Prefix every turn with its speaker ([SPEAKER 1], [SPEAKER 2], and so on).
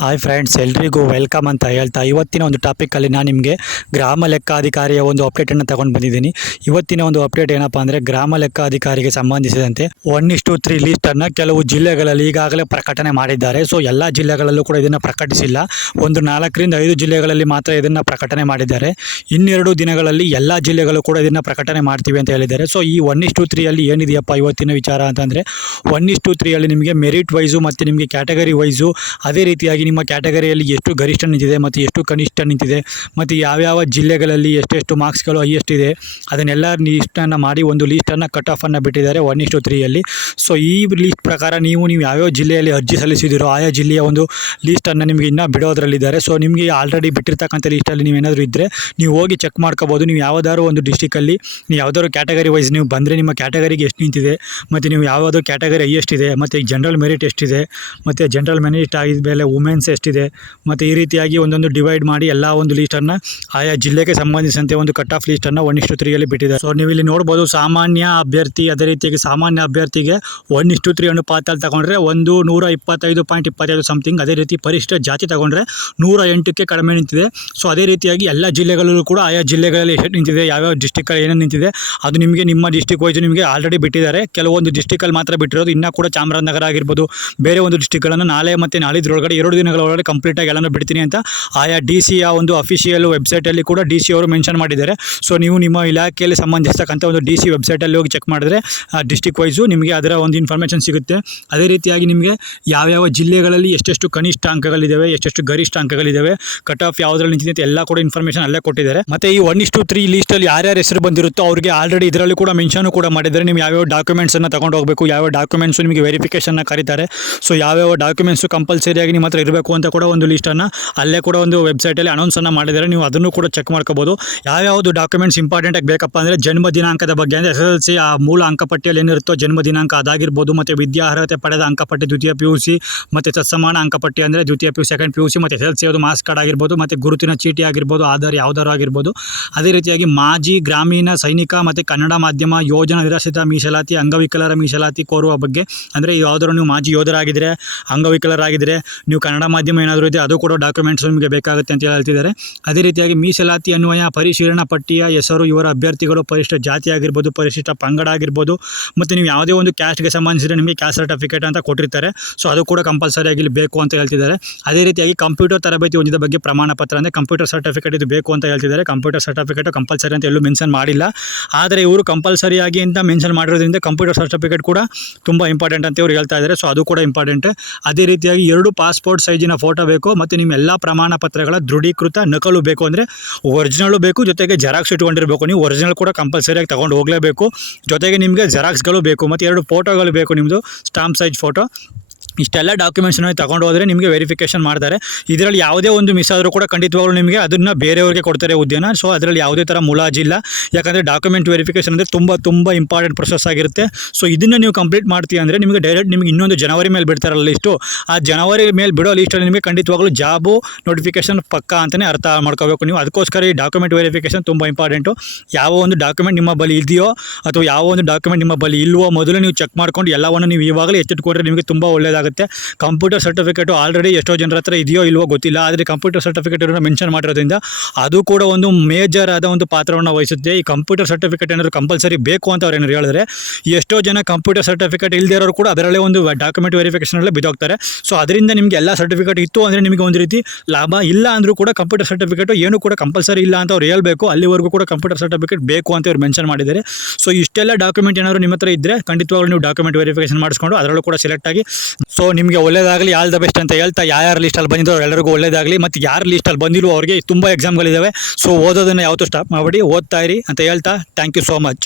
[SPEAKER 1] Hi friends ಎಲ್ರಿಗೂ welcome ಅಂತ ಹೇಳ್ತಾ ಇವತ್ತಿನ ಒಂದು ಟಾಪಿಕಲ್ಲಿ ನಾನು ನಿಮಗೆ ಗ್ರಾಮ ಲೆಕ್ಕಾಧಿಕಾರಿಯ ಒಂದು ಅಪ್ಡೇಟನ್ನು ತಗೊಂಡು ಬಂದಿದ್ದೀನಿ. ಇವತ್ತಿನ ಒಂದು ಅಪ್ಡೇಟ್ ಏನಪ್ಪ ಅಂದರೆ ಗ್ರಾಮ ಲೆಕ್ಕಾಧಿಕಾರಿಗೆ ಸಂಬಂಧಿಸಿದಂತೆ ಒನ್ ಇಷ್ಟು ತ್ರೀ ಲೀಸ್ಟನ್ನು ಕೆಲವು ಜಿಲ್ಲೆಗಳಲ್ಲಿ ಈಗಾಗಲೇ ಪ್ರಕಟಣೆ ಮಾಡಿದ್ದಾರೆ. ಸೊ ಎಲ್ಲ ಜಿಲ್ಲೆಗಳಲ್ಲೂ ಕೂಡ ಇದನ್ನು ಪ್ರಕಟಿಸಿಲ್ಲ. ಒಂದು ನಾಲ್ಕರಿಂದ ಐದು ಜಿಲ್ಲೆಗಳಲ್ಲಿ ಮಾತ್ರ ಇದನ್ನು ಪ್ರಕಟಣೆ ಮಾಡಿದ್ದಾರೆ. ಇನ್ನೆರಡು ದಿನಗಳಲ್ಲಿ ಎಲ್ಲ ಜಿಲ್ಲೆಗಳು ಕೂಡ ಇದನ್ನು ಪ್ರಕಟಣೆ ಮಾಡ್ತೀವಿ ಅಂತ ಹೇಳಿದ್ದಾರೆ. ಸೊ ಈ ಒನ್ ಇಷ್ಟು ತ್ರೀಯಲ್ಲಿ ಏನಿದೆಯಪ್ಪ ಇವತ್ತಿನ ವಿಚಾರ ಅಂತಂದರೆ ಒನ್ ಇಷ್ಟು ತ್ರೀಯಲ್ಲಿ ನಿಮಗೆ ಮೆರಿಟ್ ವೈಸು ಮತ್ತು ನಿಮಗೆ ಕ್ಯಾಟಗರಿ ವೈಸು ಅದೇ ರೀತಿಯಾಗಿ ನಿಮ್ಮ ಕ್ಯಾಟಗರಿಯಲ್ಲಿ ಎಷ್ಟು ಗರಿಷ್ಠ ನಿಂತಿದೆ ಮತ್ತು ಎಷ್ಟು ಕನಿಷ್ಠ ನಿಂತಿದೆ ಮತ್ತು ಯಾವ್ಯಾವ ಜಿಲ್ಲೆಗಳಲ್ಲಿ ಎಷ್ಟೆಷ್ಟು ಮಾರ್ಕ್ಸ್ಗಳು ಹೈಯೆಸ್ಟ್ ಇದೆ ಅದನ್ನೆಲ್ಲ ಲೀಸ್ಟನ್ನು ಮಾಡಿ ಒಂದು ಲೀಸ್ಟನ್ನು ಕಟ್ ಆಫನ್ನು ಬಿಟ್ಟಿದ್ದಾರೆ ಒನ್ ಇಷ್ಟು ತ್ರೀಯಲ್ಲಿ ಸೊ ಈ ಲೀಸ್ಟ್ ಪ್ರಕಾರ ನೀವು ನೀವು ಯಾವ್ಯಾವ ಜಿಲ್ಲೆಯಲ್ಲಿ ಅರ್ಜಿ ಸಲ್ಲಿಸಿದಿರೋ ಆಯಾ ಜಿಲ್ಲೆಯ ಒಂದು ಲೀಸ್ಟನ್ನು ನಿಮಗೆ ಇನ್ನೂ ಬಿಡೋದ್ರಲ್ಲಿದ್ದಾರೆ. ಸೊ ನಿಮಗೆ ಆಲ್ರೆಡಿ ಬಿಟ್ಟಿರ್ತಕ್ಕಂಥ ಲೀಸ್ಟಲ್ಲಿ ನೀವೇನಾದರೂ ಇದ್ದರೆ ನೀವು ಹೋಗಿ ಚೆಕ್ ಮಾಡ್ಕೋಬೋದು. ನೀವು ಯಾವುದಾದ್ರು ಒಂದು ಡಿಸ್ಟಿಕಲ್ಲಿ ನೀವು ಯಾವ್ದಾದ್ರು ಕ್ಯಾಟಗರಿ ವೈಸ್ ನೀವು ಬಂದರೆ ನಿಮ್ಮ ಕ್ಯಾಟಗರಿಗೆ ಎಷ್ಟು ನಿಂತಿದೆ ಮತ್ತು ನೀವು ಯಾವುದಾದ್ರು ಕ್ಯಾಟಗರಿ ಹೈಯೆಸ್ಟ್ ಇದೆ ಮತ್ತು ಜನರಲ್ ಮೆರಿಟ್ ಎಷ್ಟಿದೆ ಮತ್ತು ಜನರಲ್ ಮೆರಿಟ್ ಆಗಿದ ಮೇಲೆ ವುಮೆನ್ಸ್ ಎಷ್ಟಿದೆ ಮತ್ತು ಈ ರೀತಿಯಾಗಿ ಒಂದೊಂದು ಡಿವೈಡ್ ಮಾಡಿ ಎಲ್ಲ ಒಂದು ಲೀಸ್ಟನ್ನು ಆಯಾ ಜಿಲ್ಲೆಗೆ ಸಂಬಂಧಿಸಿದಂತೆ ಒಂದು ಕಟ್ ಆಫ್ ಲೀಸ್ಟನ್ನು ಒನ್ ಇಷ್ಟು ತ್ರೀಯಲ್ಲಿ ಬಿಟ್ಟಿದ್ದಾರೆ. ಸೊ ನೀವು ಇಲ್ಲಿ ನೋಡ್ಬೋದು ಸಾಮಾನ್ಯ ಅಭ್ಯರ್ಥಿ, ಅದೇ ರೀತಿಯಾಗಿ ಸಾಮಾನ್ಯ ಅಭ್ಯರ್ಥಿಗೆ ಒನ್ ಇಷ್ಟು ತ್ರೀ ಅನುಪಾತದಲ್ಲಿ ತಗೊಂಡ್ರೆ ಒಂದು ನೂರ ಇಪ್ಪತ್ತೈದು ಪಾಯಿಂಟ್ ಇಪ್ಪತ್ತೈದು ಸಮಥಿಂಗ್ ಅದೇ ರೀತಿ ಪರಿಷ್ಠ ಜಾತಿ ತಗೊಂಡ್ರೆ ನೂರ ಎಂಟಕ್ಕೆ ಕಡಿಮೆ ನಿಂತಿದೆ. ಸೊ ಅದೇ ರೀತಿಯಾಗಿ ಎಲ್ಲ ಜಿಲ್ಲೆಗಳಲ್ಲೂ ಕೂಡ ಆಯಾ ಜಿಲ್ಲೆಗಳಲ್ಲಿ ಎಷ್ಟು ನಿಂತಿದೆ, ಯಾವ್ಯಾವ ಡಿಸ್ಟಿಕ್ಗಳು ಏನೇನು ನಿಂತಿದೆ, ಅದು ನಿಮಗೆ ನಿಮ್ಮ ಡಿಸ್ಟಿಕ್ ವೈಸ್ ನಿಮಗೆ ಆಲ್ರೆಡಿ ಬಿಟ್ಟಿದ್ದಾರೆ. ಕೆಲವೊಂದು ಡಿಸ್ಟಿಕಲ್ಲಿ ಮಾತ್ರ ಬಿಟ್ಟಿರೋದು, ಇನ್ನೂ ಕೂಡ ಚಾಮರಾಜನಗರ ಆಗಿರ್ಬೋದು, ಬೇರೆ ಒಂದು ಡಿಸ್ಟಿಕ್ಗಳನ್ನು ನಾಳೆ ಮತ್ತು ನಾಳಿದ್ರೊಳಗಡೆ ಎರಡು ದಿನಗಳ ಒಳಗಡೆ ಕಂಪ್ಲೀಟಾಗಿ ಎಲ್ಲನೂ ಬಿಡ್ತೀನಿ ಅಂತ ಆಯಾ ಡಿ ಸಿಯ ಒಂದು ಅಫಿಷಿಯಲ್ ವೆಬ್ಸೈಟಲ್ಲಿ ಕೂಡ ಡಿ ಸಿ ಅವರು ಮೆನ್ಷನ್ ಮಾಡಿದ್ದಾರೆ. ಸೊ ನೀವು ನಿಮ್ಮ ಇಲಾಖೆಯಲ್ಲಿ ಸಂಬಂಧಿಸತಕ್ಕಂಥ ಒಂದು ಡಿ ಸಿ ವೆಬ್ಸೈಟಲ್ಲಿ ಹೋಗಿ ಚೆಕ್ ಮಾಡಿದ್ರೆ ಡಿಸ್ಟಿಕ್ ವೈಸು ನಿಮಗೆ ಅದರ ಒಂದು ಇನ್ಫಾರ್ಮೇಷನ್ ಸಿಗುತ್ತೆ. ಅದೇ ರೀತಿಯಾಗಿ ನಿಮಗೆ ಯಾವ್ಯಾವ ಜಿಲ್ಲೆಗಳಲ್ಲಿ ಎಷ್ಟೆಷ್ಟು ಕನಿಷ್ಠ ಅಂಕಗಳಿದ್ದಾವೆ, ಎಷ್ಟೆಷ್ಟು ಗರಿಷ್ಠ ಅಂಕಗಳಿದ್ದಾವೆ ಕಟ್ ಆಫ್ ಯಾವುದ್ರಲ್ಲಿ ನಿಂತಿದೆ ಅಂತ ಎಲ್ಲ ಕೂಡ ಇನ್ಫಾರ್ಮೇಷನ್ ಅಲ್ಲೇ ಕೊಟ್ಟಿದ್ದಾರೆ. ಮತ್ತು ಈ ಒನ್ ಇಷ್ಟು ತ್ರೀ ಲೀಸ್ಟಲ್ಲಿ ಯಾರ್ಯಾರ ಹೆಸರು ಬಂದಿರುತ್ತೋ ಅವರಿಗೆ ಆಲ್ರೆಡಿ ಇದರಲ್ಲಿ ಕೂಡ ಮೆನ್ಷನ್ ಕೂಡ ಮಾಡಿದ್ದಾರೆ. ನೀವು ಯಾವ್ಯಾವ ಡಾಕ್ಯುಮೆಂಟ್ಸನ್ನು ತಗೊಂಡು ಹೋಗಬೇಕು ಯಾವ ಡಾಕ್ಯುಮೆಂಟ್ಸು ನಿಮಗೆ ವೆರಿಫಿಕೇಷನ್ನ ಕರೀತಾರೆ. ಸೊ ಯಾವ್ಯಾವ ಡಾಕ್ಯುಮೆಂಟ್ಸು ಕಂಪಲ್ಸರಿಯಾಗಿ ನಿಮ್ಮ ಹತ್ರ ಇರಬೇಕು ಅಂತ ಕೂಡ ಒಂದು ಲಿಸ್ಟನ್ನು ಅಲ್ಲೇ ಕೂಡ ಒಂದು ವೆಬ್ಸೈಟಲ್ಲಿ ಅನೌನ್ಸನ್ನು ಮಾಡಿದ್ದಾರೆ. ನೀವು ಅದನ್ನು ಕೂಡ ಚೆಕ್ ಮಾಡ್ಕೋಬೋದು. ಯಾವ್ಯಾವುದು ಡಾಕ್ಯುಮೆಂಟ್ಸ್ ಇಂಪಾರ್ಟೆಂಟಾಗಿ ಬೇಕಪ್ಪ ಅಂದರೆ ಜನ್ಮ ದಿನಾಂಕದ ಬಗ್ಗೆ ಅಂದರೆ ಎಸ್ ಎಲ್ ಸಿ ಆ ಮೂಲ ಅಂಕಪಟ್ಟಿಯಲ್ಲಿ ಏನಿರುತ್ತೋ ಜನ್ಮ ದಿನಾಂಕ ಅದಾಗಿರ್ಬೋದು, ಮತ್ತು ವಿದ್ಯಾರ್ಹತೆ ಪಡೆದ ಅಂಕಪಟ್ಟಿ ದ್ವಿತೀಯ ಪಿ ಯು ಸಿ ಮತ್ತು ತತ್ಸಮಾನ ಅಂಕಪಟ್ಟಿ ಅಂದರೆ ದ್ವಿತೀಯ P U second P U C ಮತ್ತು ಎಸ್ ಎಲ್ ಸಿ ಅದು ಮಾರ್ಕ್ಸ್ ಕಾರ್ಡ್ ಆಗಿರ್ಬೋದು, ಮತ್ತು ಗುರುತಿನ ಚೀಟಿ ಆಗಿರ್ಬೋದು, ಆಧಾರ್ ಯಾವ್ದಾರು ಆಗಿರ್ಬೋದು. ಅದೇ ರೀತಿಯಾಗಿ ಮಾಜಿ ಗ್ರಾಮೀಣ ಸೈನಿಕ ಮತ್ತು ಕನ್ನಡ ಮಾಧ್ಯಮ ಯೋಜನಾ ನಿರಾಶ್ರಿತ ಮೀಸಲಾತಿ, ಅಂಗವಿಕಲರ ಮೀಸಲಾತಿ ಕೋರುವ ಬಗ್ಗೆ ಅಂದರೆ ಯಾವುದಾದ್ರು ನೀವು ಮಾಜಿ ಯೋಧರಾಗಿದ್ದರೆ ಅಂಗವಿಕಲರಾಗಿದ್ದರೆ ನೀವು ಕನ್ನಡ ಮಾಧ್ಯಮ ಏನಾದರೂ ಇದೆ, ಅದು ಕೂಡ ಡಾಕ್ಯುಮೆಂಟ್ಸ್ ನಿಮಗೆ ಬೇಕಾಗುತ್ತೆ ಅಂತ ಹೇಳ್ತಿದ್ದಾರೆ. ಅದೇ ರೀತಿಯಾಗಿ ಮೀಸಲಾತಿ ಅನ್ವಯ, ಪರಿಶೀಲನಾ ಪಟ್ಟಿಯ ಹೆಸರು, ಇವರ ಅಭ್ಯರ್ಥಿಗಳು, ಪರಿಶಿಷ್ಟ ಜಾತಿ ಆಗಿರ್ಬೋದು, ಪರಿಶಿಷ್ಟ ಪಂಗಡ ಆಗಿರ್ಬೋದು, ಮತ್ತು ನೀವು ಯಾವುದೇ ಒಂದು ಕ್ಯಾಸ್ಟ್ಗೆ ಸಂಬಂಧಿಸಿದ್ರೆ ನಿಮಗೆ ಕ್ಯಾಸ್ಟ್ ಸರ್ಟಿಫಿಕೇಟ್ ಅಂತ ಕೊಟ್ಟಿರ್ತಾರೆ. ಸೊ ಅದು ಕೂಡ ಕಂಪಲ್ಸರಿಯಾಗಿ ಇಲ್ಲಿ ಬೇಕು ಅಂತ ಹೇಳ್ತಿದ್ದಾರೆ. ಅದೇ ರೀತಿಯಾಗಿ ಕಂಪ್ಯೂಟರ್ ತರಬೇತಿ ಹೊಂದಿದ ಬಗ್ಗೆ ಪ್ರಮಾಣ ಪತ್ರ ಅಂದರೆ ಕಂಪ್ಯೂಟರ್ ಸರ್ಟಿಫಿಕೇಟ್ ಇದು ಬೇಕು ಅಂತ ಹೇಳ್ತಿದ್ದಾರೆ. ಕಂಪ್ಯೂಟರ್ ಸರ್ಟಿಫಿಕೇಟ್ ಕಂಪಲ್ಸರಿ ಅಂತ ಎಲ್ಲೂ ಮೆನ್ಷನ್ ಮಾಡಿಲ್ಲ. ಆದರೆ ಇವರು ಕಂಪಲ್ಸರಿಯಾಗಿ ಅಂತ ಮೆನ್ಷನ್ ಮಾಡಿರೋದ್ರಿಂದ ಕಂಪ್ಯೂಟರ್ ಸರ್ಟಿಫಿಕೇಟ್ ಕೂಡ ತುಂಬ ಇಂಪಾರ್ಟೆಂಟ್ ಅಂತ ಇವರು ಹೇಳ್ತಾ ಇದ್ದಾರೆ. ಸೊ ಅದು ಕೂಡ ಇಂಪಾರ್ಟೆಂಟ್ ಅದೇ ರೀತಿಯಾಗಿ ಎರಡು ಪಾಸ್ಪೋರ್ಟ್ ಸೈಜಿನ ಫೋಟೋ ಬೇಕು ಮತ್ತು ನಿಮ್ಮ ಎಲ್ಲ ಪ್ರಮಾಣ ಪತ್ರಗಳ ದೃಢೀಕೃತ ನಕಲು ಬೇಕು ಅಂದರೆ ಒರಿಜಿನಲು ಬೇಕು, ಜೊತೆಗೆ ಜೆರಾಕ್ಸ್ ಇಟ್ಕೊಂಡಿರಬೇಕು. ನೀವು ಒರಿಜಿನಲ್ ಕೂಡ ಕಂಪಲ್ಸರಿಯಾಗಿ ತಗೊಂಡು ಹೋಗಲೇಬೇಕು. ಜೊತೆಗೆ ನಿಮಗೆ ಜೆರಾಕ್ಸ್ಗಳು ಬೇಕು ಮತ್ತು ಎರಡು ಫೋಟೋಗಳು ಬೇಕು ನಿಮ್ಮದು ಸ್ಟಾಂಪ್ ಸೈಜ್ ಫೋಟೋ ಇಷ್ಟೆಲ್ಲ ಡಾಕ್ಯುಮೆಂಟ್ಸ್ನ ತಗೊಂಡು ಹೋದರೆ ನಿಮಗೆ ವೆರಿಫಿಕೇಷನ್ ಮಾಡ್ತಾರೆ. ಇದರಲ್ಲಿ ಯಾವುದೇ ಒಂದು ಮಿಸ್ ಆದರೂ ಕೂಡ ಖಂಡಿತವಾಗ್ಲೂ ನಿಮಗೆ ಅದನ್ನು ಬೇರೆಯವ್ರಿಗೆ ಕೊಡ್ತಾರೆ ಉದ್ಯಾನ. ಸೊ ಅದರಲ್ಲಿ ಯಾವುದೇ ಥರ ಮುಲಾಜಿಲ್ಲ ಯಾಕಂದರೆ ಡಾಕ್ಯುಮೆಂಟ್ ವೆರಿಫಿಕೇಷನ್ ಅಂದರೆ ತುಂಬ ತುಂಬ ಇಂಪಾರ್ಟೆಂಟ್ ಪ್ರೊಸೆಸ್ ಆಗಿರುತ್ತೆ. ಸೊ ಇದನ್ನು ನೀವು ಕಂಪ್ಲೀಟ್ ಮಾಡ್ತೀವಿ ಅಂದರೆ ನಿಮಗೆ ಡೈರೆಕ್ಟ್ ನಿಮಗೆ ಇನ್ನೊಂದು ಜನವರಿ ಮೇಲೆ ಬಿಡ್ತಾರಲ್ಲ ಲಿಸ್ಟು ಆ ಜನವರಿ ಮೇಲೆ ಬಿಡೋ ಲಿಸ್ಟಲ್ಲಿ ನಿಮಗೆ ಖಂಡಿತವಾಗ್ಲೂ ಜಾಬು ನೋಟಿಫಿಕೇಶನ್ ಪಕ್ಕ ಅಂತಲೇ ಅರ್ಥ ಮಾಡ್ಕೋಬೇಕು ನೀವು. ಅದಕ್ಕೋಸ್ಕರ ಈ ಡಾಕ್ಯುಮೆಂಟ್ ವೆರಿಫಿಕೇಷನ್ ತುಂಬ ಇಂಪಾರ್ಟೆಂಟು ಯಾವ ಒಂದು ಡಾಕ್ಯುಮೆಂಟ್ ನಿಮ್ಮ ಬಳಿ ಇದೆಯೋ ಅಥವಾ ಯಾವ ಒಂದು ಡಾಕ್ಯುಮೆಂಟ್ ನಿಮ್ಮ ಬಳಿ ಇಲ್ವೋ ಮೊದಲು ನೀವು ಚೆಕ್ ಮಾಡ್ಕೊಂಡು ಎಲ್ಲವನ್ನು ನೀವು ಇವಾಗಲೇ ಎತ್ತಿಟ್ಕೊಂಡ್ರೆ ನಿಮಗೆ ತುಂಬ ಒಳ್ಳೆಯದಾಗುತ್ತೆ ಕಂಪ್ಯೂಟರ್ ಸರ್ಟಿಫಿಕೇಟು ಆಲ್ರೆಡಿ ಎಷ್ಟೋ ಜನರ ಹತ್ರ ಇದೆಯೋ ಇಲ್ವೋ ಗೊತ್ತಿಲ್ಲ. ಆದರೆ ಕಂಪ್ಯೂಟರ್ ಸರ್ಟಿಫಿಕೇಟ್ ಮೆನ್ಷನ್ ಮಾಡಿರೋದ್ರಿಂದ ಅದು ಕೂಡ ಒಂದು ಮೇಜರ್ ಆದ ಒಂದು ಪಾತ್ರವನ್ನು ವಹಿಸುತ್ತೆ. ಈ ಕಂಪ್ಯೂಟರ್ ಸರ್ಟಿಫಿಕೇಟ್ ಏನಾದರೂ ಕಂಪಲ್ಸರಿ ಬೇಕು ಅಂತ ಅವ್ರು ಏನಾದ್ರು ಹೇಳಿದ್ರೆ, ಎಷ್ಟೋ ಜನ ಕಂಪ್ಯೂಟರ್ ಸರ್ಟಿಫಿಕೇಟ್ ಇಲ್ಲದೇ ಇರೋರು ಕೂಡ ಅದರಲ್ಲೇ ಒಂದು ಡಾಕ್ಯುಮೆಂಟ್ ವೆರಿಫಿಕೇಷನಲ್ಲೇ ಬಿದ್ದೋಗ್ತಾರೆ. ಸೊ ಅದರಿಂದ ನಿಮಗೆ ಎಲ್ಲ ಸರ್ಟಿಫಿಕೇಟ್ ಇತ್ತು ಅಂದರೆ ನಿಮಗೆ ಒಂದು ರೀತಿ ಲಾಭ ಇಲ್ಲ ಅಂದರೂ ಕೂಡ ಕಂಪ್ಯೂಟರ್ ಸರ್ಟಿಫಿಕೇಟ್ ಏನು ಕೂಡ ಕಂಪಲ್ಸರಿ ಇಲ್ಲ ಅಂತ ಅವ್ರು ಹೇಳಬೇಕು. ಅಲ್ಲಿವರೆಗೂ ಕೂಡ ಕಂಪ್ಯೂಟರ್ ಸರ್ಟಿಫಿಕೇಟ್ ಬೇಕು ಅಂತ ಅವ್ರು ಮೆನ್ಷನ್ ಮಾಡಿದ್ದಾರೆ. ಸೊ ಇಷ್ಟೆಲ್ಲ ಡಾಕ್ಯುಮೆಂಟ್ ಏನಾದರೂ ನಿಮ್ಮ ಹತ್ರ ಇದ್ದರೆ ಖಂಡಿತವಾಗ್ಲೂ ನೀವು ಡಾಕ್ಯುಮೆಂಟ್ ವೆರಿಫಿಕೇಷನ್ ಮಾಡಿಸ್ಕೊಂಡು ಅದರಲ್ಲೂ ಕೂಡ ಸೆಲೆಕ್ಟ್ ಆಗಿ ಸೊ ನಿಮಗೆ ಒಳ್ಳೇದಾಗಲಿ ಆಲ್ ದ ಬೆಸ್ಟ್ ಅಂತ ಹೇಳ್ತಾ ಯಾರು ಲಿಸ್ಟಲ್ಲಿ ಬಂದಿದ್ದೋ ಎಲ್ಲರಿಗೂ ಒಳ್ಳೇದಾಗಲಿ. ಮತ್ತು ಯಾರು ಲಿಸ್ಟಲ್ಲಿ ಬಂದಿರೋ ಅವರಿಗೆ ತುಂಬ ಎಕ್ಸಾಮ್ಗಳಿದ್ದಾವೆ ಸೊ ಓದೋದನ್ನು ಯಾವತ್ತೂ ಸ್ಟಾಪ್ ಮಾಡಬೇಡಿ, ಓದ್ತಾ ಇರಿ ಅಂತ ಹೇಳ್ತಾ ಥ್ಯಾಂಕ್ ಯು ಸೋ ಮಚ್